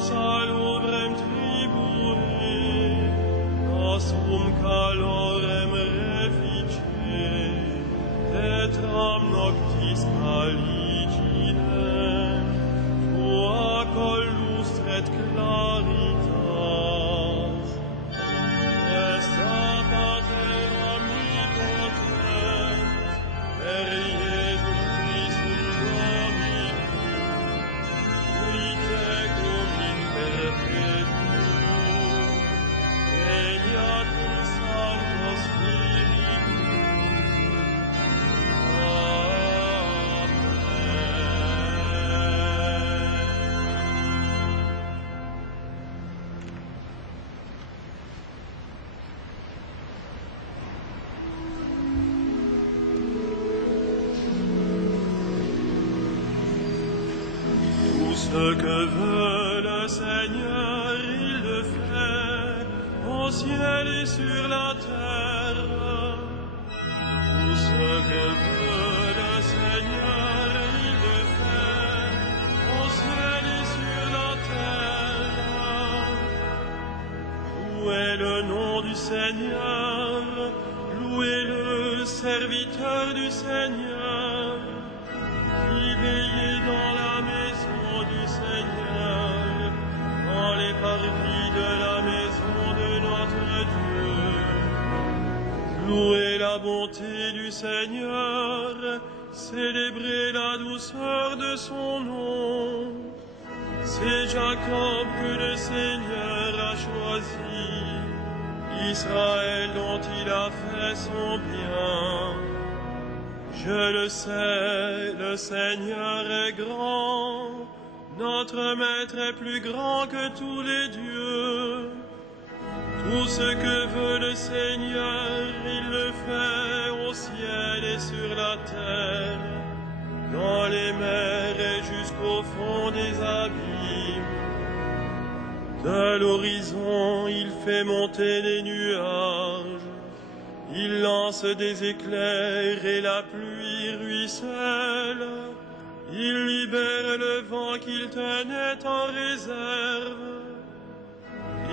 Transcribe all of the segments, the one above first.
salobrem tribure, asum calorem refice, tetram noctis caligine, tua collustret claritas, Esta pater omnipotens, per Iesum Christum Dominum, qui tecum in perpetuum, veniat cum Sancto Spiritus. Amen. Tout ce que veut le Seigneur, il le fait, au ciel et sur la terre. Tout ce que veut le Seigneur, il le fait, au ciel et sur la terre. Louez le nom du Seigneur, louez le serviteur du Seigneur, qui veillait dans la maison du Seigneur, dans les parvis de la maison de notre Dieu. Louez la bonté du Seigneur, célébrez la douceur de son nom. C'est Jacob que le Seigneur a choisi, Israël dont il a fait son bien. Je le sais, le Seigneur est grand, notre Maître est plus grand que tous les dieux. Tout ce que veut le Seigneur, il le fait au ciel et sur la terre, dans les mers et jusqu'au fond des abîmes. De l'horizon, il fait monter les nuages, il lance des éclairs et la pluie ruisselle. Il libère le vent qu'il tenait en réserve.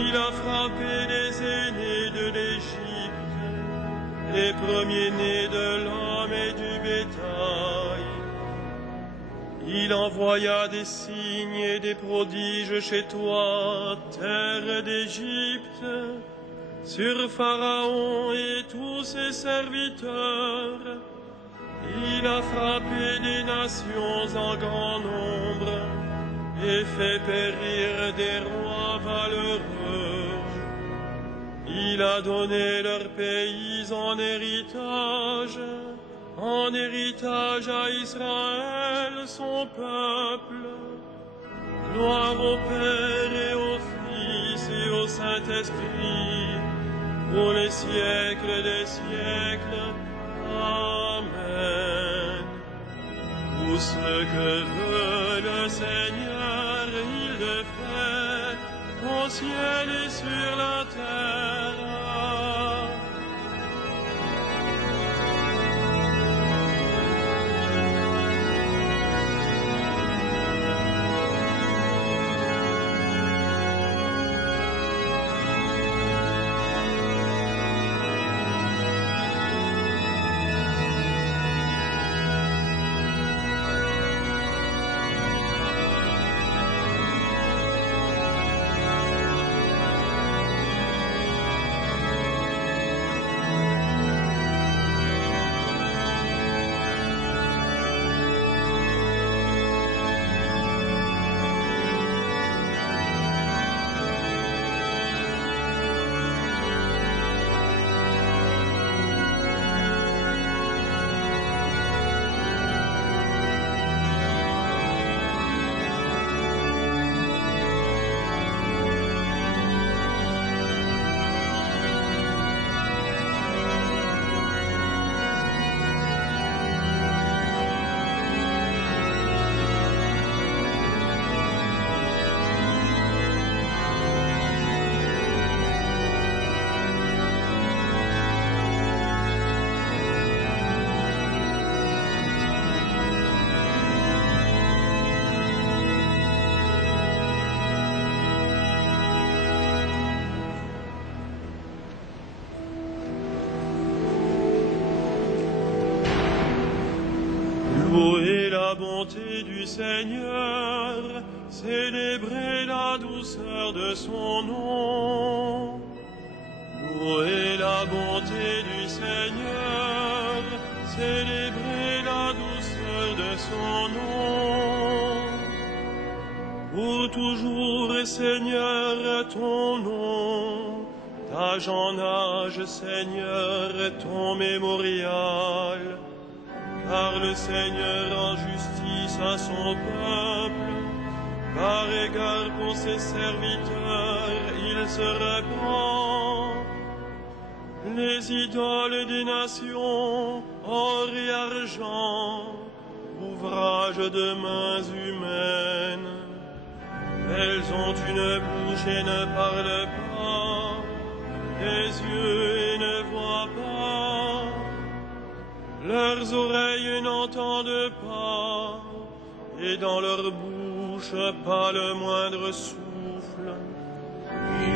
Il a frappé les aînés de l'Égypte, les premiers-nés de l'homme et du bétail. Il envoya des signes et des prodiges chez toi, terre d'Égypte, sur Pharaon et tous ses serviteurs. Il a frappé des nations en grand nombre et fait périr des rois valeureux. Il a donné leur pays en héritage à Israël son peuple. Gloire au Père et au Fils et au Saint-Esprit, pour les siècles des siècles. Amen. Tout ce que veut le Seigneur, il le fait, au ciel et sur la terre. la bonté du Seigneur, célébrez la douceur de son nom. Louez la bonté du Seigneur, célébrez la douceur de son nom. Pour toujours, Seigneur, ton nom, d'âge en âge, Seigneur, ton mémorial. Car le Seigneur en justice à son peuple, par égard pour ses serviteurs, il se répand. Les idoles des nations, or et argent, ouvrage de mains humaines. Elles ont une bouche et ne parlent pas, des yeux et ne voient pas. Leurs oreilles n'entendent pas, et dans leur bouche pas le moindre souffle.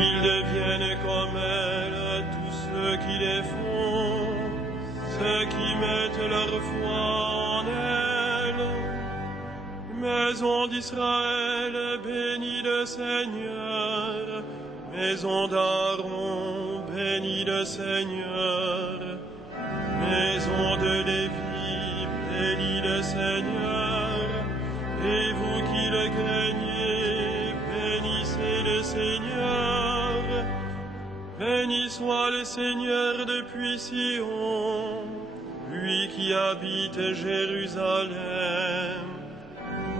Ils deviennent comme elles, tous ceux qui les font, ceux qui mettent leur foi en elles. Maison d'Israël, bénis le Seigneur, maison d'Aaron, bénis le Seigneur, maison de Lévi, bénis le Seigneur, et vous qui le craignez, bénissez le Seigneur. Béni soit le Seigneur depuis Sion, lui qui habite Jérusalem.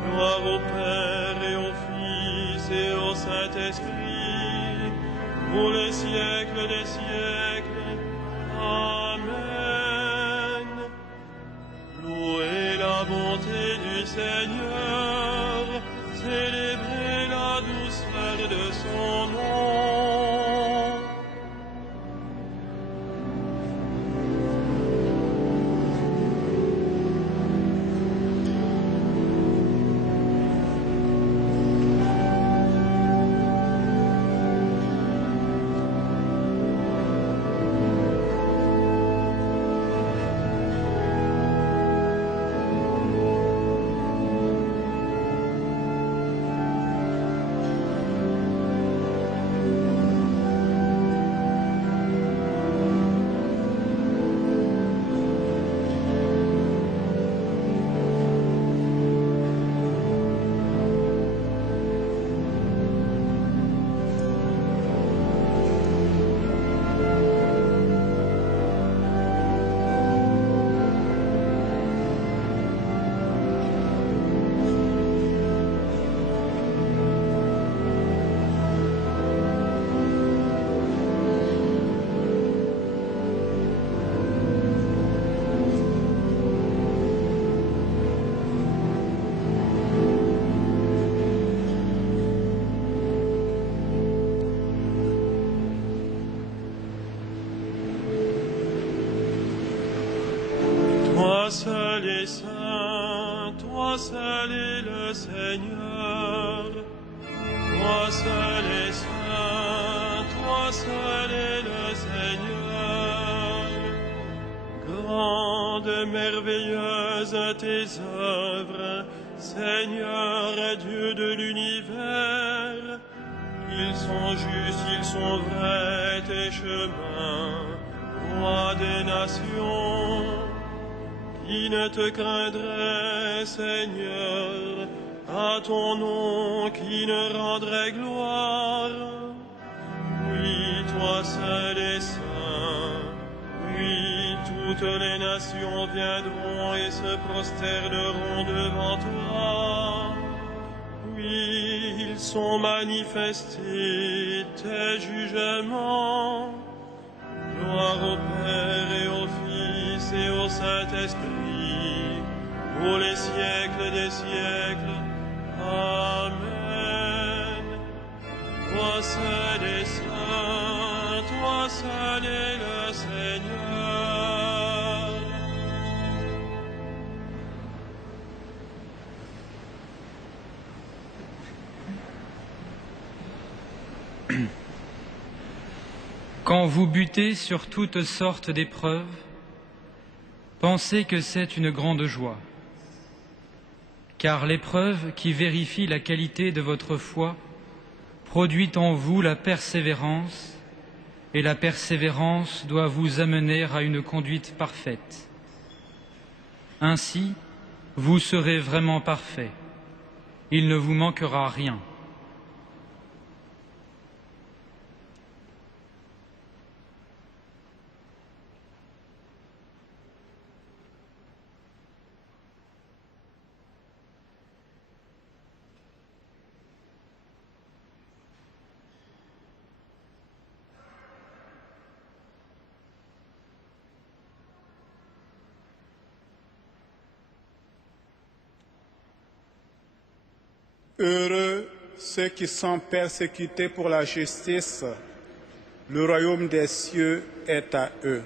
Gloire au Père et au Fils et au Saint-Esprit, pour les siècles des siècles. Amen. Louez la bonté du Seigneur, célébrez la douceur de son nom. Toi seul est saint, toi seul est le Seigneur. Toi seul est saint, toi seul est le Seigneur. Grandes, merveilleuses tes œuvres, Seigneur Dieu de l'univers. Ils sont justes, ils sont vrais tes chemins, roi des nations. Qui ne te craindrait, Seigneur, à ton nom qui ne rendrait gloire? Oui, toi seul es saint, oui, toutes les nations viendront et se prosterneront devant toi. Oui, ils sont manifestés, tes jugements. Gloire au Père et au Fils et au Saint-Esprit, pour les siècles des siècles. Amen. Toi seul es saint, toi seul est le Seigneur. Quand vous butez sur toutes sortes d'épreuves, pensez que c'est une grande joie. car l'épreuve qui vérifie la qualité de votre foi produit en vous la persévérance, et la persévérance doit vous amener à une conduite parfaite. Ainsi, vous serez vraiment parfait. Il ne vous manquera rien. Heureux ceux qui sont persécutés pour la justice, le royaume des cieux est à eux.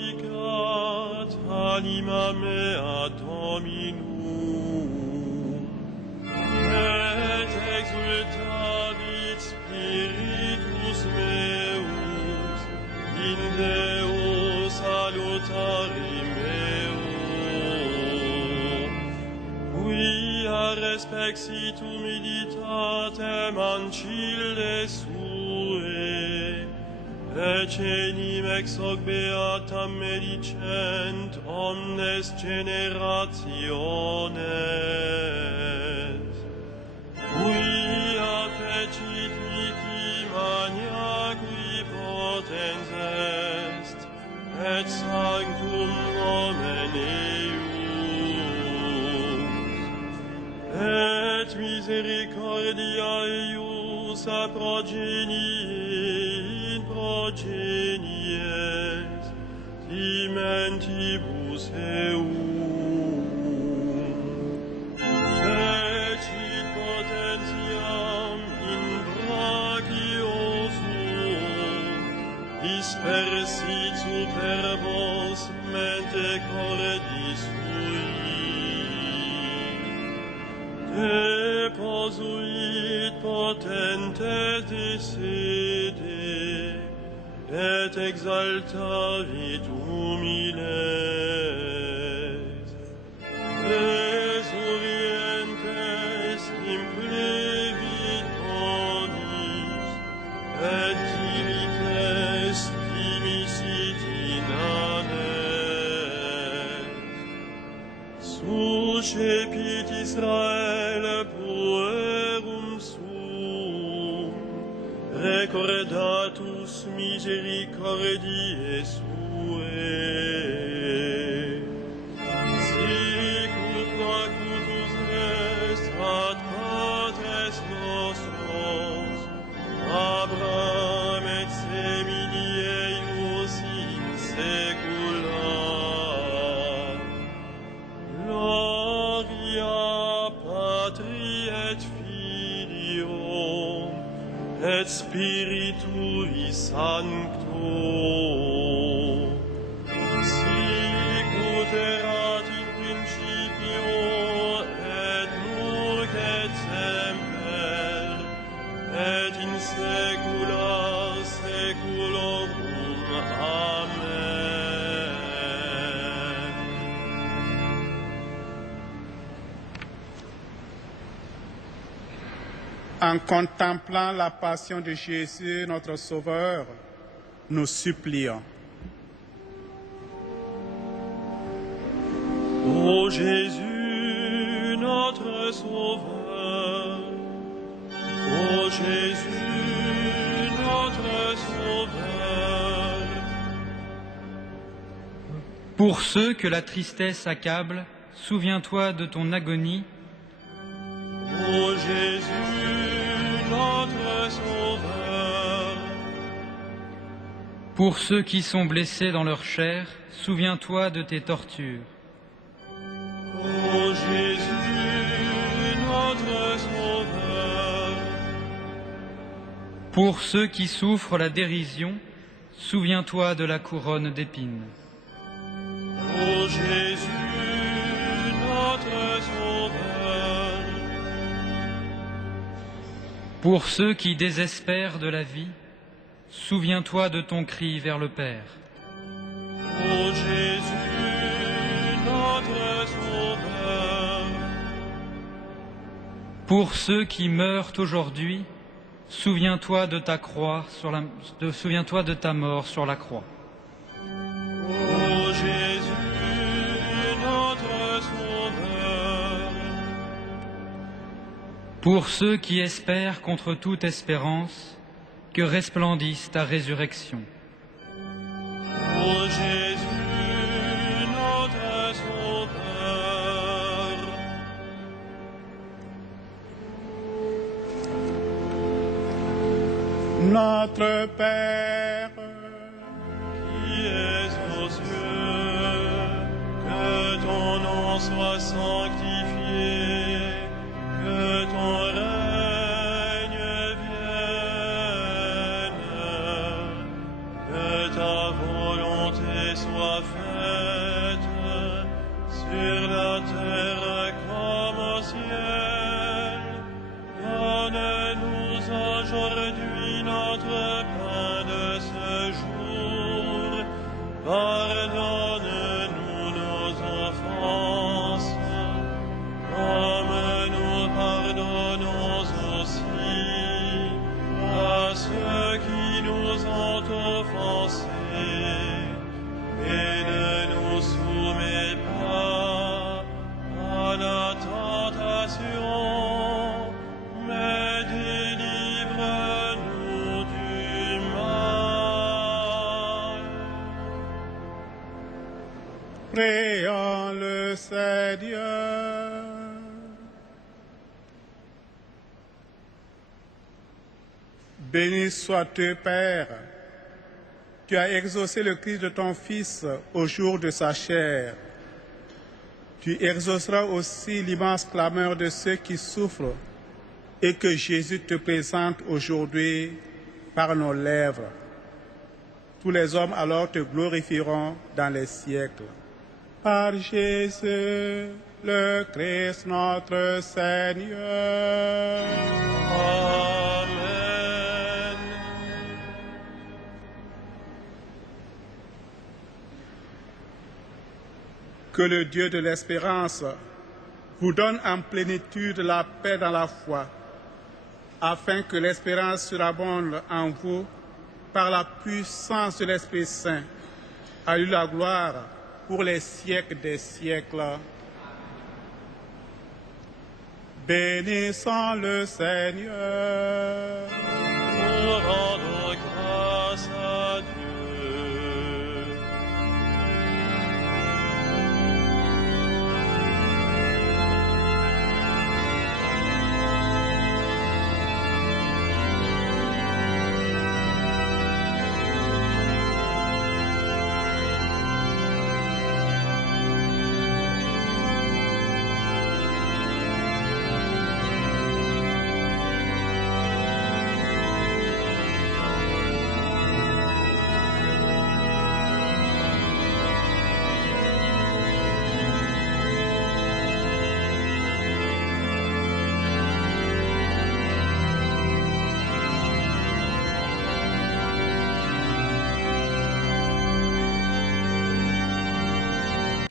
Magnificat anima mea Dominum, et exultavit spiritus meus in Deo salutari meo, quia respeksitum humilitatem ancille sue, ecenim ex hoc beatam medicent omnes generationes, quia fecit mihi maniacui potens est, et sanctum nomen eius, et misericordia eius a progenie in progenies, timentibus eum, fecit potentiam in brachio suum, dispersit superbos mente cordis sui, deposuit potentes de sede, et exaltavit humiles, resurrientes implevit bonis, et dimites dimisit in ames, suscepit Israel puerum suum, recordatus misericordiae suae, sicut quacutus est ad patres nostros, Abraham et semini eius in saecula. Gloria Patri et Filio et Spiritui Sancto, sicut erat in principio et nunc et semper et in saecula saeculorum. Amen. En contemplant la passion de Jésus, notre Sauveur, nous supplions. Ô Jésus, notre Sauveur, ô Jésus, notre Sauveur, Pour ceux que la tristesse accable, souviens-toi de ton agonie. ô Jésus, notre Sauveur, Pour ceux qui sont blessés dans leur chair, souviens-toi de tes tortures. ô Jésus, notre Sauveur, Pour ceux qui souffrent la dérision, souviens-toi de la couronne d'épines. ô Jésus, notre Sauveur, Pour ceux qui désespèrent de la vie, souviens-toi de ton cri vers le Père. Ô Jésus, notre Sauveur, Pour ceux qui meurent aujourd'hui, souviens-toi de ta croix souviens-toi de ta mort sur la croix. ô Jésus, notre Sauveur, Pour ceux qui espèrent contre toute espérance, que resplendisse ta résurrection. ô Jésus, notre Sauveur. Notre Père, Qui es aux cieux, que ton nom soit sanctifié, que ton règne vienne, que ta volonté soit faite sur la terre comme au ciel. Donne-nous aujourd'hui notre pain de ce jour. Pardonne-nous nos offenses, comme nous pardonnons aussi à ceux qui nous ont offensés. Et ne nous soumets pas à la tentation, mais délivre-nous du mal. prions le Seigneur. Béni sois-tu, Père. Tu as exaucé le cri de ton Fils au jour de sa chair. Tu exauceras aussi l'immense clameur de ceux qui souffrent et que Jésus te présente aujourd'hui par nos lèvres. Tous les hommes alors te glorifieront dans les siècles. Par Jésus, le Christ notre Seigneur. Amen. Que le Dieu de l'espérance vous donne en plénitude la paix dans la foi, afin que l'espérance surabonde en vous par la puissance de l'Esprit Saint. À lui la gloire pour les siècles des siècles. Bénissons le Seigneur. Pour